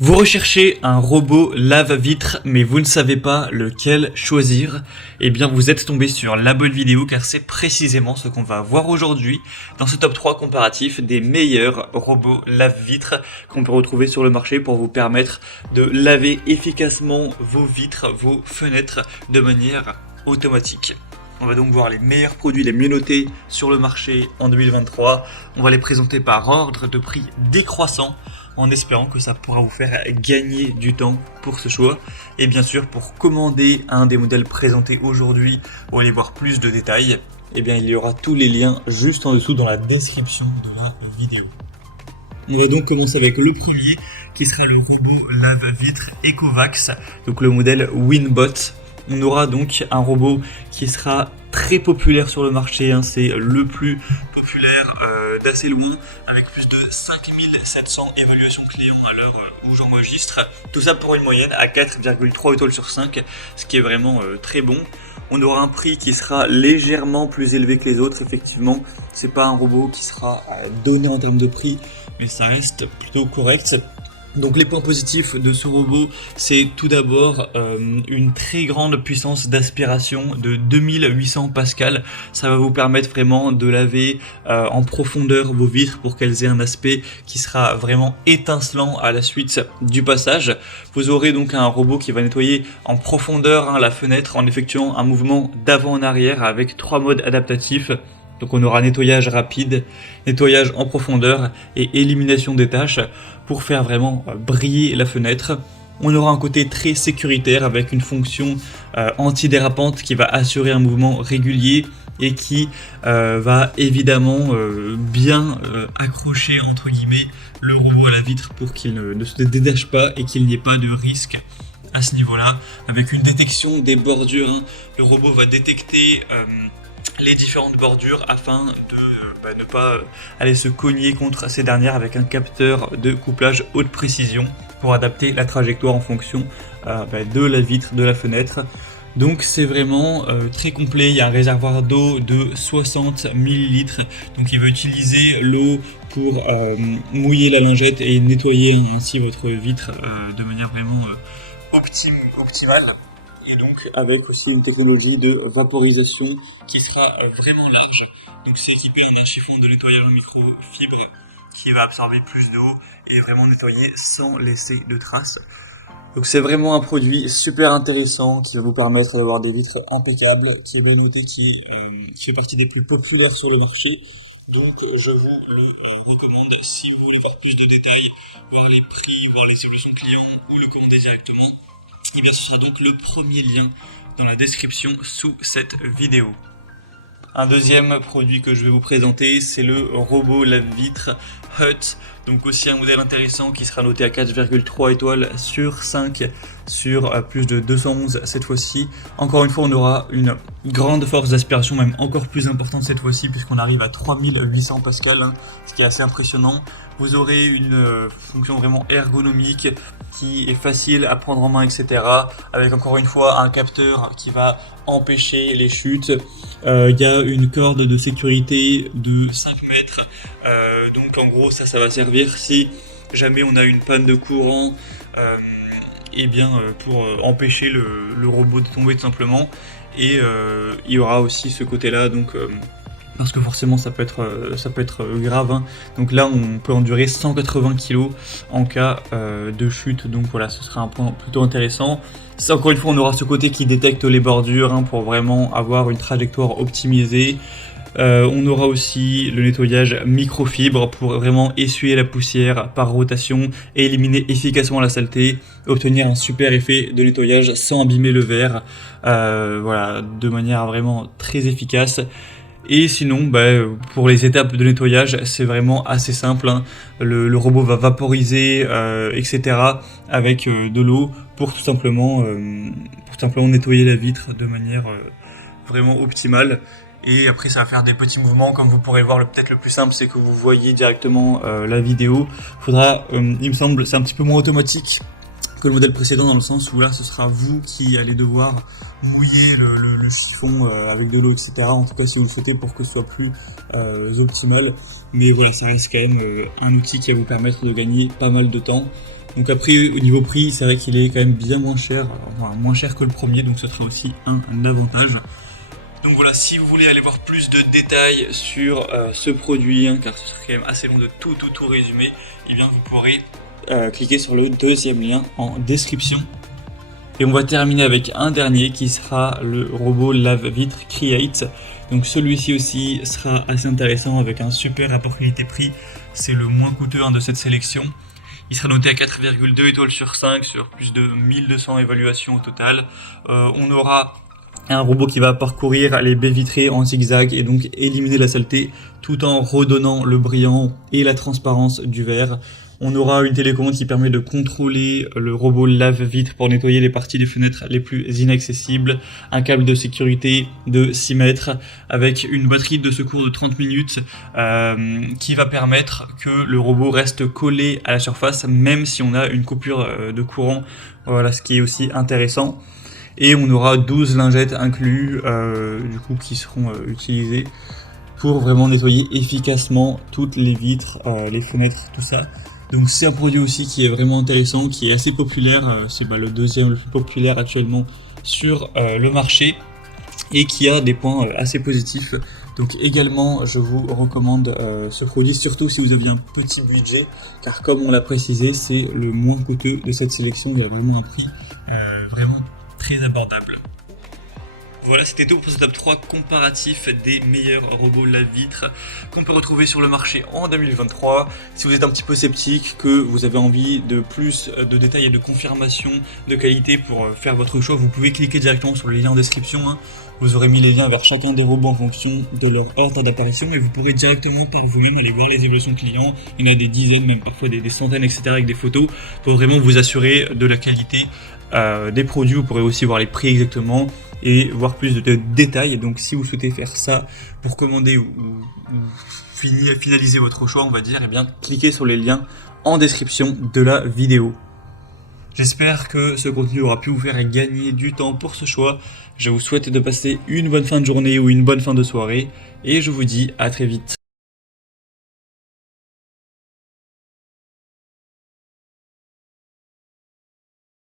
Vous recherchez un robot lave-vitre, mais vous ne savez pas lequel choisir? Eh bien, vous êtes tombé sur la bonne vidéo car c'est précisément ce qu'on va voir aujourd'hui dans ce top 3 comparatif des meilleurs robots lave-vitres qu'on peut retrouver sur le marché pour vous permettre de laver efficacement vos vitres, vos fenêtres de manière automatique. On va donc voir les meilleurs produits les mieux notés sur le marché en 2023. On va les présenter par ordre de prix décroissant, en espérant que ça pourra vous faire gagner du temps pour ce choix. Et bien sûr, pour commander un des modèles présentés aujourd'hui ou aller voir plus de détails, eh bien, il y aura tous les liens juste en dessous dans la description de la vidéo. On va donc commencer avec le premier, qui sera le robot lave-vitre Ecovacs, donc le modèle Winbot. On aura donc un robot qui sera très populaire sur le marché, c'est le plus populaire d'assez loin, avec plus de 5700 évaluations clients à l'heure où j'enregistre. Tout ça pour une moyenne à 4,3 étoiles sur 5, ce qui est vraiment très bon. On aura un prix qui sera légèrement plus élevé que les autres, effectivement. C'est pas un robot qui sera donné en termes de prix, mais ça reste plutôt correct. Donc les points positifs de ce robot, c'est tout d'abord une très grande puissance d'aspiration de 2800 pascal. Ça va vous permettre vraiment de laver en profondeur vos vitres pour qu'elles aient un aspect qui sera vraiment étincelant à la suite du passage. Vous aurez donc un robot qui va nettoyer en profondeur la fenêtre en effectuant un mouvement d'avant en arrière avec 3 modes adaptatifs. Donc on aura nettoyage rapide, nettoyage en profondeur et élimination des taches pour faire vraiment briller la fenêtre. On aura un côté très sécuritaire avec une fonction antidérapante qui va assurer un mouvement régulier et qui va évidemment bien accrocher entre guillemets le robot à la vitre pour qu'il ne se détache pas et qu'il n'y ait pas de risque à ce niveau-là. Avec une détection des bordures, le robot va détecter les différentes bordures afin de ne pas aller se cogner contre ces dernières avec un capteur de couplage haute précision pour adapter la trajectoire en fonction de la vitre, de la fenêtre. Donc c'est vraiment très complet. Il y a un réservoir d'eau de 60 ml, donc il va utiliser l'eau pour mouiller la lingette et nettoyer ainsi votre vitre de manière vraiment optimale. Et donc avec aussi une technologie de vaporisation qui sera vraiment large. Donc c'est équipé d'un chiffon de nettoyage en microfibre qui va absorber plus d'eau et vraiment nettoyer sans laisser de traces. Donc c'est vraiment un produit super intéressant qui va vous permettre d'avoir des vitres impeccables, qui est bien noté, qui fait partie des plus populaires sur le marché. Donc je vous le recommande si vous voulez voir plus de détails, voir les prix, voir les solutions clients ou le commander directement. Et bien ce sera donc le premier lien dans la description sous cette vidéo. Un deuxième produit que je vais vous présenter, c'est le robot lave-vitre Hut. Donc aussi un modèle intéressant qui sera noté à 4,3 étoiles sur 5 sur plus de 211 cette fois-ci. Encore une fois, on aura une grande force d'aspiration, même encore plus importante cette fois-ci, puisqu'on arrive à 3800 pascal, ce qui est assez impressionnant. Vous aurez une fonction vraiment ergonomique qui est facile à prendre en main, etc. Avec encore une fois un capteur qui va empêcher les chutes. Il y a une corde de sécurité de 5 mètres. Donc en gros ça va servir si jamais on a une panne de courant pour empêcher le robot de tomber tout simplement. Et il y aura aussi ce côté là donc parce que forcément ça peut être grave. Donc là on peut endurer 180 kg en cas de chute, donc voilà, ce sera un point plutôt intéressant. Encore une fois on aura ce côté qui détecte les bordures pour vraiment avoir une trajectoire optimisée. On aura aussi le nettoyage microfibre pour vraiment essuyer la poussière par rotation et éliminer efficacement la saleté, obtenir un super effet de nettoyage sans abîmer le verre, voilà, de manière vraiment très efficace. Et sinon, pour les étapes de nettoyage, c'est vraiment assez simple. Le robot va vaporiser, etc. avec de l'eau pour tout simplement nettoyer la vitre de manière vraiment optimale. Et après ça va faire des petits mouvements, comme vous pourrez voir. Peut-être le plus simple c'est que vous voyez directement la vidéo. Faudra, il me semble, c'est un petit peu moins automatique que le modèle précédent, dans le sens où là ce sera vous qui allez devoir mouiller le chiffon avec de l'eau, etc. En tout cas si vous le souhaitez, pour que ce soit plus optimal. Mais voilà, ça reste quand même un outil qui va vous permettre de gagner pas mal de temps. Donc après au niveau prix, c'est vrai qu'il est quand même bien moins cher, enfin moins cher que le premier, donc ce sera aussi un avantage. Donc voilà, si vous voulez aller voir plus de détails sur ce produit, car ce serait quand même assez long de tout résumer, et bien vous pourrez cliquer sur le deuxième lien en description. Et on va terminer avec un dernier qui sera le robot lave-vitre Create. Donc celui-ci aussi sera assez intéressant avec un super rapport qualité-prix. C'est le moins coûteux de cette sélection. Il sera noté à 4,2 étoiles sur 5 sur plus de 1200 évaluations au total. On aura un robot qui va parcourir les baies vitrées en zigzag et donc éliminer la saleté tout en redonnant le brillant et la transparence du verre. On aura une télécommande qui permet de contrôler le robot lave-vitre pour nettoyer les parties des fenêtres les plus inaccessibles, un câble de sécurité de 6 mètres avec une batterie de secours de 30 minutes qui va permettre que le robot reste collé à la surface même si on a une coupure de courant, voilà ce qui est aussi intéressant. Et on aura 12 lingettes inclus du coup qui seront utilisées pour vraiment nettoyer efficacement toutes les vitres, les fenêtres, tout ça. Donc c'est un produit aussi qui est vraiment intéressant, qui est assez populaire, c'est le deuxième le plus populaire actuellement sur le marché et qui a des points assez positifs. Donc également je vous recommande ce produit, surtout si vous aviez un petit budget, car comme on l'a précisé, c'est le moins coûteux de cette sélection, il y a vraiment un prix vraiment très abordable. Voilà, c'était tout pour ce top 3 comparatif des meilleurs robots lave-vitre qu'on peut retrouver sur le marché en 2023. Si vous êtes un petit peu sceptique, que vous avez envie de plus de détails et de confirmation de qualité pour faire votre choix, vous pouvez cliquer directement sur le lien en description. Vous aurez mis les liens vers chacun des robots en fonction de leur ordre d'apparition et vous pourrez directement par vous-même aller voir les évolutions clients. Il y en a des dizaines, même parfois des centaines, etc. avec des photos pour vraiment vous assurer de la qualité des produits. Vous pourrez aussi voir les prix exactement et voir plus de détails. Donc si vous souhaitez faire ça pour commander ou finaliser votre choix, on va dire, et bien cliquez sur les liens en description de la vidéo. J'espère que ce contenu aura pu vous faire gagner du temps pour ce choix. Je vous souhaite de passer une bonne fin de journée ou une bonne fin de soirée et je vous dis à très vite.